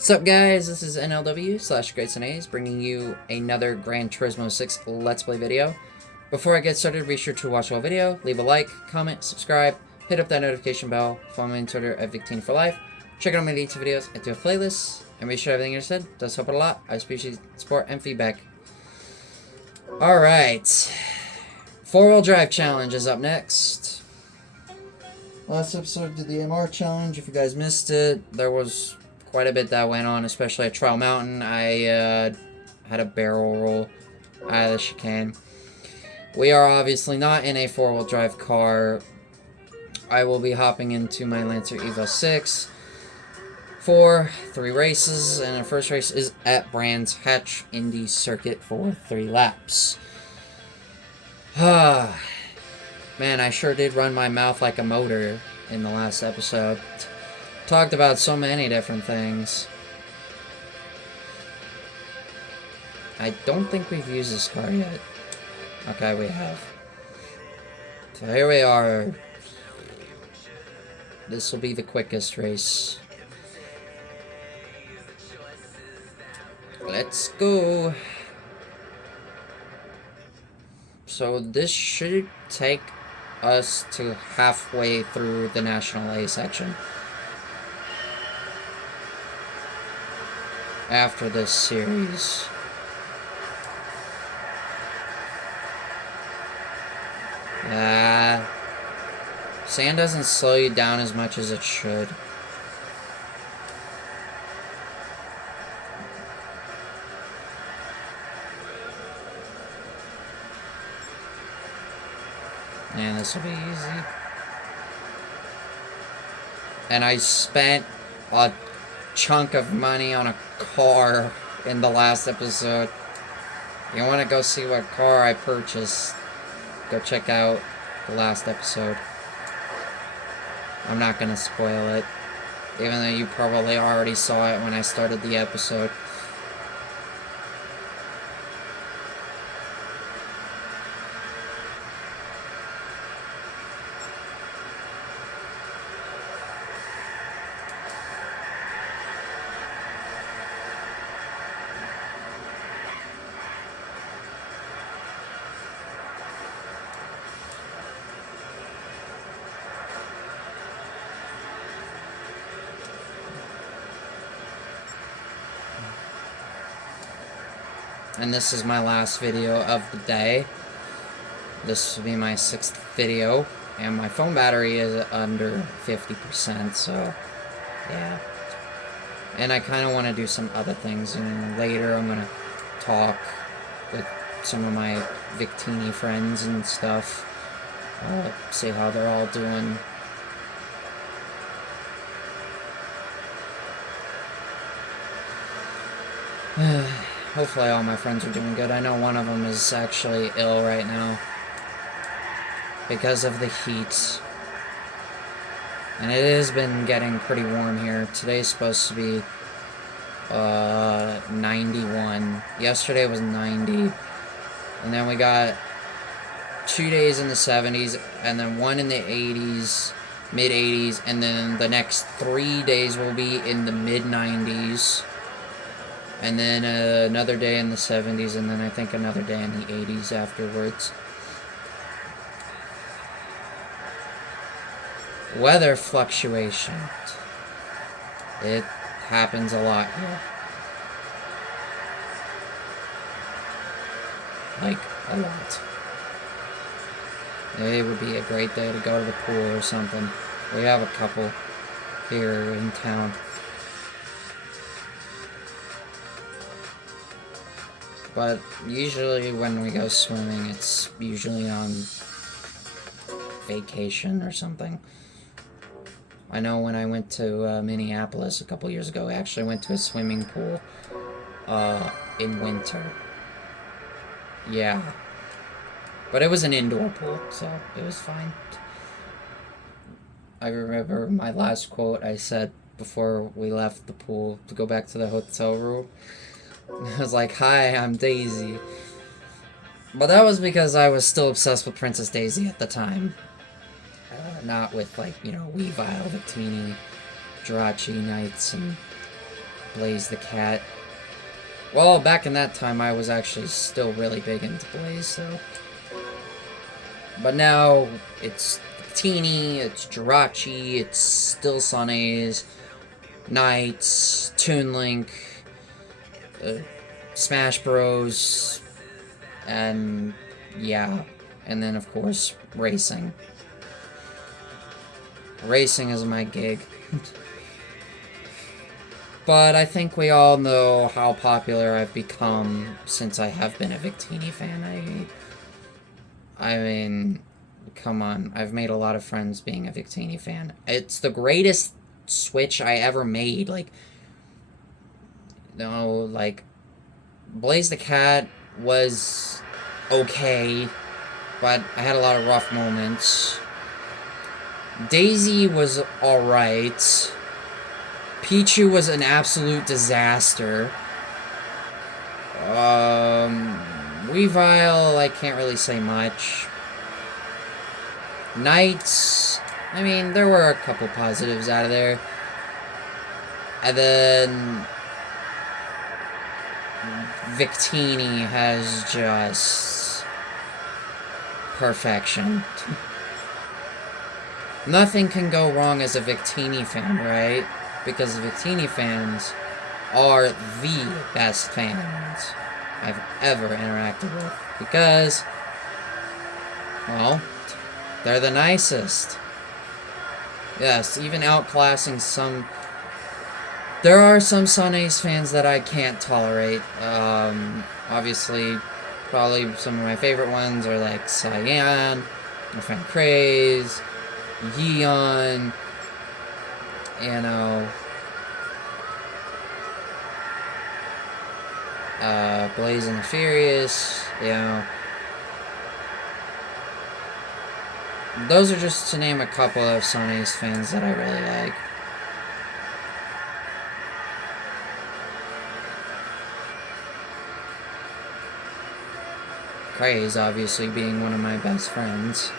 What's up, guys? This is NLW/GreatsandAs bringing you another Gran Turismo 6 Let's Play video. Before I get started, be sure to watch the whole video, leave a like, comment, subscribe, hit up that notification bell, follow me on Twitter at Victini4Life, check out my YouTube videos, and do a playlist, and make sure everything you said does help it a lot. I appreciate support and feedback. Alright. 4-wheel drive challenge is up next. Last episode did the MR challenge. If you guys missed it, there was quite a bit that went on, especially at Trial Mountain. I had a barrel roll out of the chicane. We are obviously not in a 4-wheel drive car. I will be hopping into my Lancer Evo 6 for 3 races, and the first race is at Brands Hatch Indy Circuit for 3 laps. Man, I sure did run my mouth like a motor in the last episode. Talked about so many different things. I don't think we've used this car yet. Okay, we have. So here we are. This will be the quickest race. Let's go. So this should take us to halfway through the National A section. After this series. Sand doesn't slow you down as much as it should. Man, this will be easy. And I spent a chunk of money on a car in the last episode. You want to go see what car I purchased, go check out the last episode. I'm not going to spoil it, even though you probably already saw it when I started the episode. And this is my last video of the day. This will be my 6th video. And my phone battery is under 50%, so yeah. And I kind of want to do some other things. And later I'm going to talk with some of my Victini friends and stuff. See how they're all doing. Hopefully all my friends are doing good. I know one of them is actually ill right now because of the heat. And it has been getting pretty warm here. Today's supposed to be 91. Yesterday was 90. And then we got 2 days in the 70s, and then 1 in the 80s, mid-80s, and then the next 3 days will be in the mid-90s. And then another day in the 70s, and then I think another day in the 80s afterwards. Weather fluctuation. It happens a lot here. Like, a lot. It would be a great day to go to the pool or something. We have a couple here in town. But usually when we go swimming, it's usually on vacation or something. I know when I went to Minneapolis a couple years ago, I actually went to a swimming pool in winter. Yeah. But it was an indoor pool, so it was fine. I remember my last quote I said before we left the pool to go back to the hotel room. I was like, "Hi, I'm Daisy." But that was because I was still obsessed with Princess Daisy at the time. Not with, like, you know, Weavile, Victini, Jirachi Knights, and Blaze the Cat. Well, back in that time, I was actually still really big into Blaze, so. But now, it's Victini, it's Jirachi, it's still Sunnays, Knights, Toon Link, Smash Bros, and yeah. And then, of course, racing. Racing is my gig. But I think we all know how popular I've become since I have been a Victini fan. I mean, come on. I've made a lot of friends being a Victini fan. It's the greatest switch I ever made. Like, Blaze the Cat was okay, but I had a lot of rough moments. Daisy was alright. Pichu was an absolute disaster. Weavile, I can't really say much. Knights, I mean, there were a couple positives out of there. And then Victini has just perfection. Nothing can go wrong as a Victini fan, right? Because Victini fans are the best fans I've ever interacted with. Because, well, they're the nicest. Yes, even outclassing some... There are some Sunnays fans that I can't tolerate. Obviously, probably some of my favorite ones are like Cyan, my friend Craze, Yeon, you know, Blaze and the Furious, you know. Those are just to name a couple of Sunnays fans that I really like. Craze, obviously, being one of my best friends.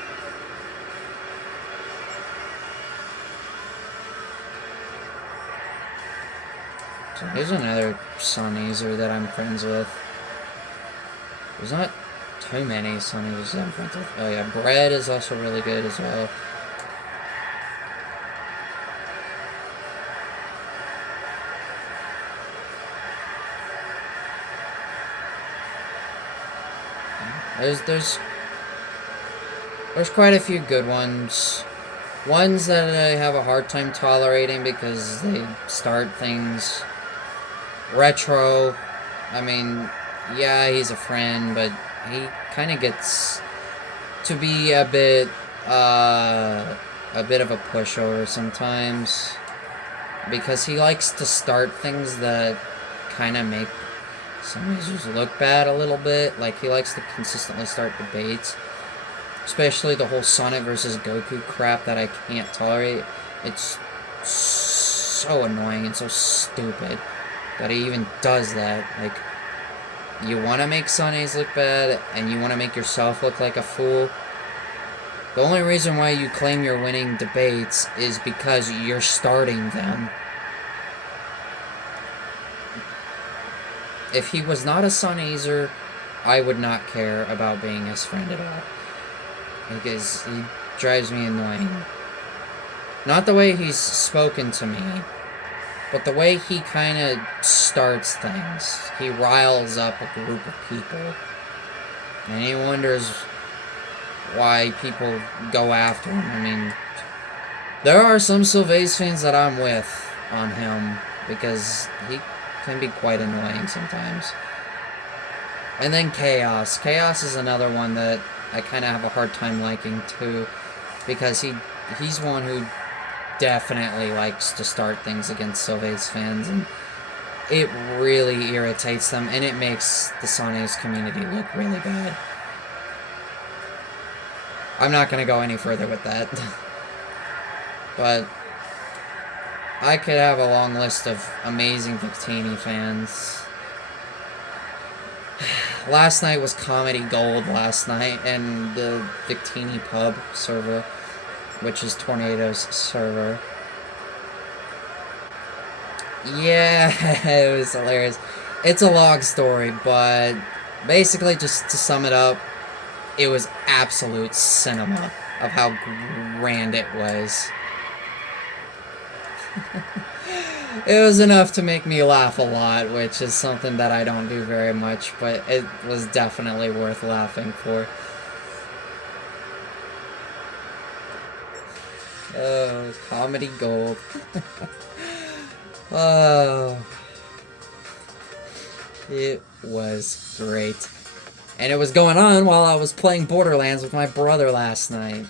So here's another Sunnayser that I'm friends with. There's not too many Sunnaysers that I'm friends with. Oh yeah, Bread is also really good as well. There's quite a few good ones. Ones that I have a hard time tolerating because they start things. Retro, I mean, yeah, he's a friend, but he kind of gets to be a bit of a pushover sometimes. Because he likes to start things that kind of make some users look bad a little bit. Like, he likes to consistently start debates. Especially the whole Sonic versus Goku crap that I can't tolerate. It's so annoying and so stupid that he even does that. Like, you want to make Sunnays look bad, and you want to make yourself look like a fool. The only reason why you claim you're winning debates is because you're starting them. If he was not a Sunnayser, I would not care about being his friend at all. Because he drives me annoying. Not the way he's spoken to me, but the way he kind of starts things. He riles up a group of people. And he wonders why people go after him. I mean, there are some Sylvace fans that I'm with on him, because he can be quite annoying sometimes. And then Chaos. Chaos is another one that I kind of have a hard time liking too, because he's one who definitely likes to start things against Sylvace fans, and it really irritates them, and it makes the Sunnays community look really bad. I'm not going to go any further with that. But I could have a long list of amazing Victini fans. Last night was Comedy Gold last night, and the Victini Pub server, which is Tornado's server. Yeah, it was hilarious. It's a long story, but basically, just to sum it up, it was absolute cinema of how grand it was. It was enough to make me laugh a lot, which is something that I don't do very much, but it was definitely worth laughing for. Oh, comedy gold. Oh, it was great. And it was going on while I was playing Borderlands with my brother last night.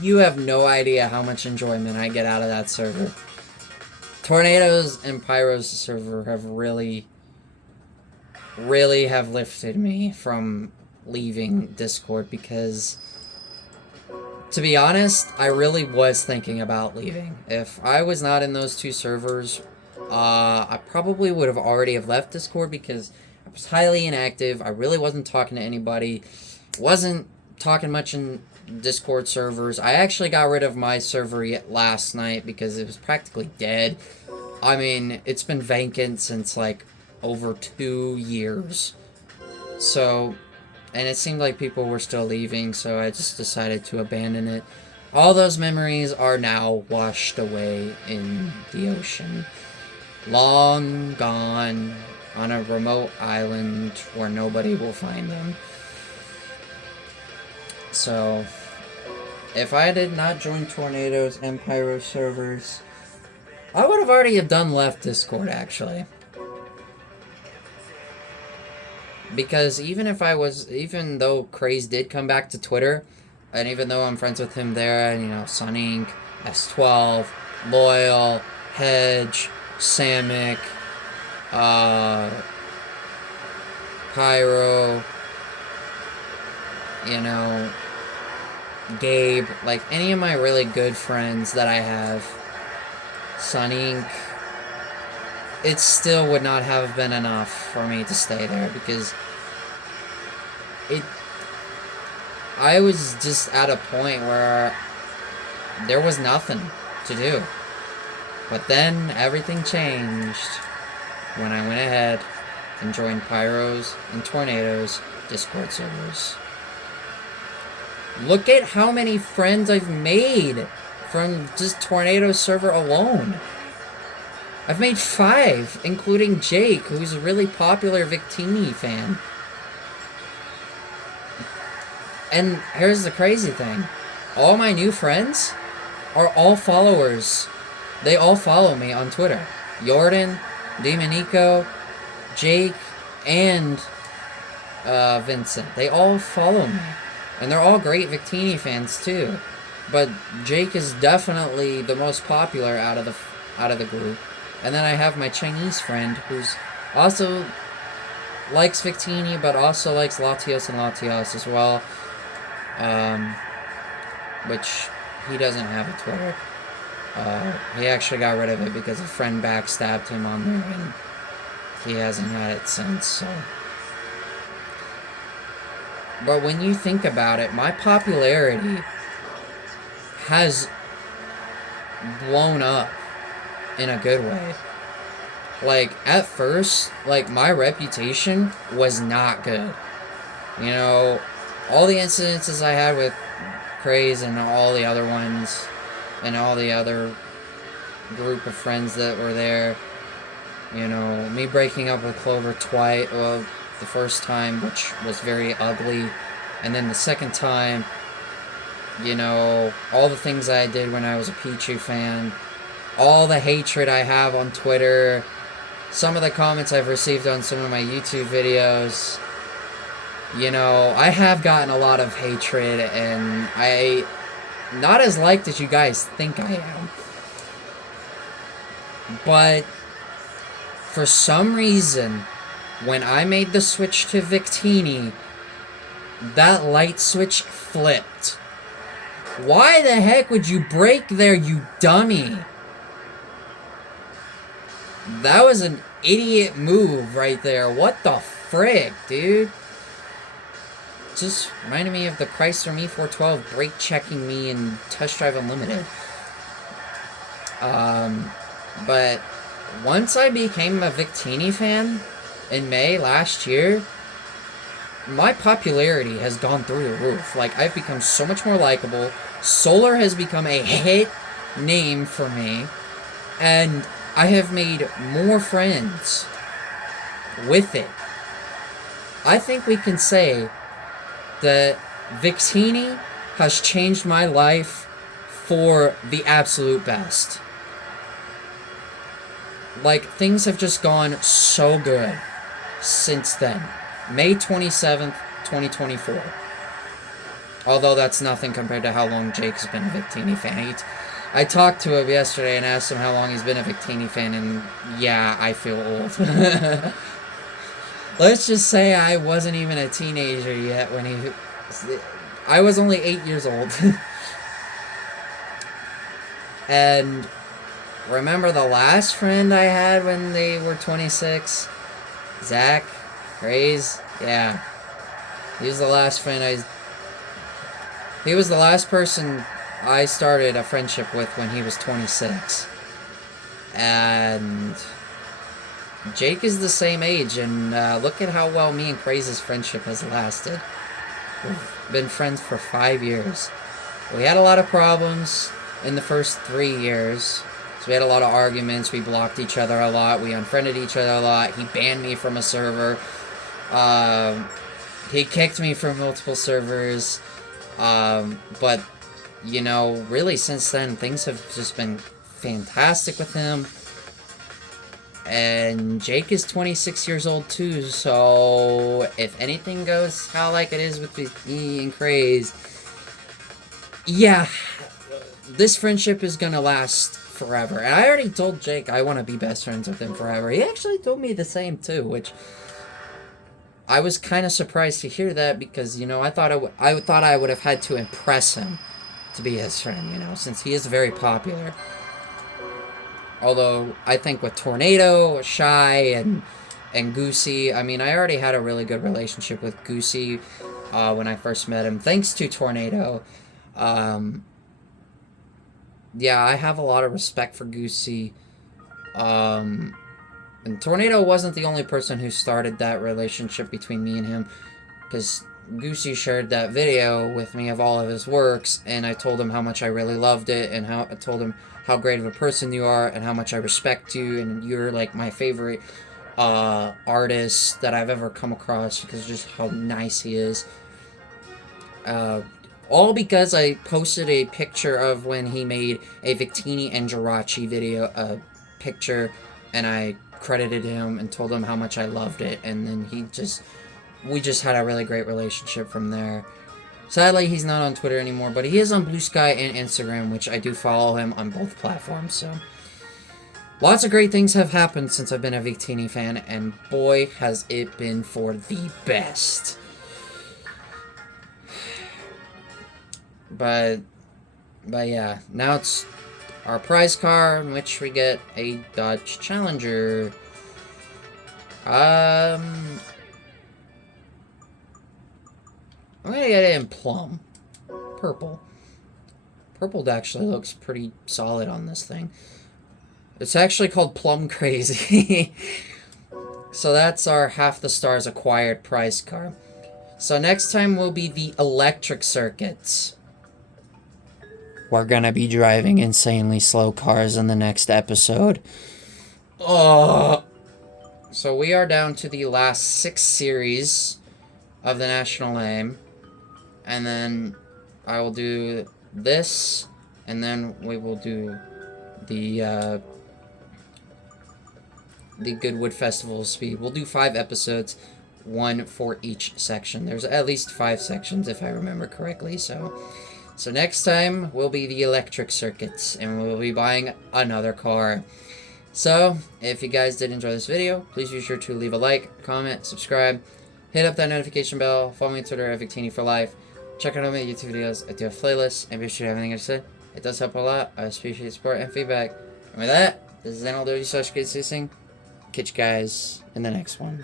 You have no idea how much enjoyment I get out of that server. Tornadoes and Pyro's server have really have lifted me from leaving Discord because, to be honest, I really was thinking about leaving. If I was not in those two servers, I probably would have already have left Discord because I was highly inactive. I really wasn't talking to anybody. Wasn't talking much in Discord servers. I actually got rid of my server last night because it was practically dead. I mean, it's been vacant since like over 2 years. So, and it seemed like people were still leaving, so I just decided to abandon it. All those memories are now washed away in the ocean. Long gone on a remote island where nobody will find them. So, if I did not join Tornadoes and Pyro servers, I would have already done left Discord, actually. Because even though Craze did come back to Twitter, and even though I'm friends with him there, and, you know, Sunink, S12, Loyal, Hedge, Samick, Pyro, you know, Gabe, like, any of my really good friends that I have, Sunink, it still would not have been enough for me to stay there because I was just at a point where there was nothing to do. But then everything changed when I went ahead and joined Pyro's and Tornado's Discord servers. Look at how many friends I've made from just Tornado's server alone. I've made 5, including Jake, who's a really popular Victini fan. And here's the crazy thing. All my new friends are all followers. They all follow me on Twitter. Jordan, Demonico, Jake, and Vincent. They all follow me. And they're all great Victini fans too. But Jake is definitely the most popular out of the group. And then I have my Chinese friend who's also likes Victini, but also likes Latios and Latios as well. Which he doesn't have a Twitter. He actually got rid of it because a friend backstabbed him on there, and he hasn't had it since, so. But when you think about it, my popularity has blown up in a good way. Like, at first, like, my reputation was not good. You know, all the incidences I had with Craze and all the other ones, and all the other group of friends that were there, you know, me breaking up with Clover twice, well, the first time, which was very ugly, and then the second time, you know, all the things I did when I was a Pichu fan, all the hatred I have on Twitter, some of the comments I've received on some of my YouTube videos. You know, I have gotten a lot of hatred, and not as liked as you guys think I am. But for some reason, when I made the switch to Victini, that light switch flipped. Why the heck would you break there, you dummy? That was an idiot move right there. What the frick, dude? Just reminded me of the Chrysler Me 412 brake checking me in Test Drive Unlimited. But once I became a Victini fan in May last year, my popularity has gone through the roof. Like, I've become so much more likable. Solar has become a hit name for me. And I have made more friends with it. I think we can say that Victini has changed my life for the absolute best. Like, things have just gone so good since then. May 27th, 2024. Although that's nothing compared to how long Jake's been a Victini fan. I talked to him yesterday and asked him how long he's been a Victini fan, and yeah, I feel old. Let's just say I wasn't even a teenager yet when he... I was only 8 years old. And remember the last friend I had when they were 26? Zach? Craze? Yeah. He was the last friend He was the last person I started a friendship with when he was 26. And Jake is the same age, and look at how well me and Craze's friendship has lasted. We've been friends for 5 years. We had a lot of problems in the first 3 years. So we had a lot of arguments. We blocked each other a lot. We unfriended each other a lot. He banned me from a server. He kicked me from multiple servers. But, you know, really since then, things have just been fantastic with him. And Jake is 26 years old too, so if anything goes how like it is with me and Craze, yeah, this friendship is gonna last forever. And I already told Jake I want to be best friends with him forever. He actually told me the same too, which I was kind of surprised to hear that because, you know, I thought I would have had to impress him to be his friend, you know, since he is very popular. Although, I think with Tornado, Shy, and Goosey, I mean, I already had a really good relationship with Goosey when I first met him. Thanks to Tornado. Yeah, I have a lot of respect for Goosey. And Tornado wasn't the only person who started that relationship between me and him. Because Goosey shared that video with me of all of his works, and I told him how much I really loved it, and I told him how great of a person you are, and how much I respect you, and you're, like, my favorite artist that I've ever come across, because just how nice he is. All because I posted a picture of when he made a Victini and Jirachi video, picture, and I credited him and told him how much I loved it, and then we just had a really great relationship from there. Sadly, he's not on Twitter anymore, but he is on BlueSky and Instagram, which I do follow him on both platforms, so... Lots of great things have happened since I've been a Victini fan, and boy, has it been for the best. But yeah, now it's our prize car, in which we get a Dodge Challenger. I'm gonna get it in plum. Purple. Purple actually looks pretty solid on this thing. It's actually called Plum Crazy. So that's our half the stars acquired prize car. So next time will be the electric circuits. We're gonna be driving insanely slow cars in the next episode. Oh. So we are down to the last 6 series of the National Aim. And then I will do this, and then we will do the Goodwood Festival of Speed. We'll do 5 episodes, 1 for each section. There's at least 5 sections, if I remember correctly, so next time will be the electric circuits, and we'll be buying another car. So, if you guys did enjoy this video, please be sure to leave a like, comment, subscribe, hit up that notification bell, follow me on Twitter at Victini for life. Check out all my YouTube videos. I do have playlists, and be sure to have anything to say. It does help a lot. I appreciate support and feedback. And with that, this is Anal Dirty Social Kids Catch you guys in the next one.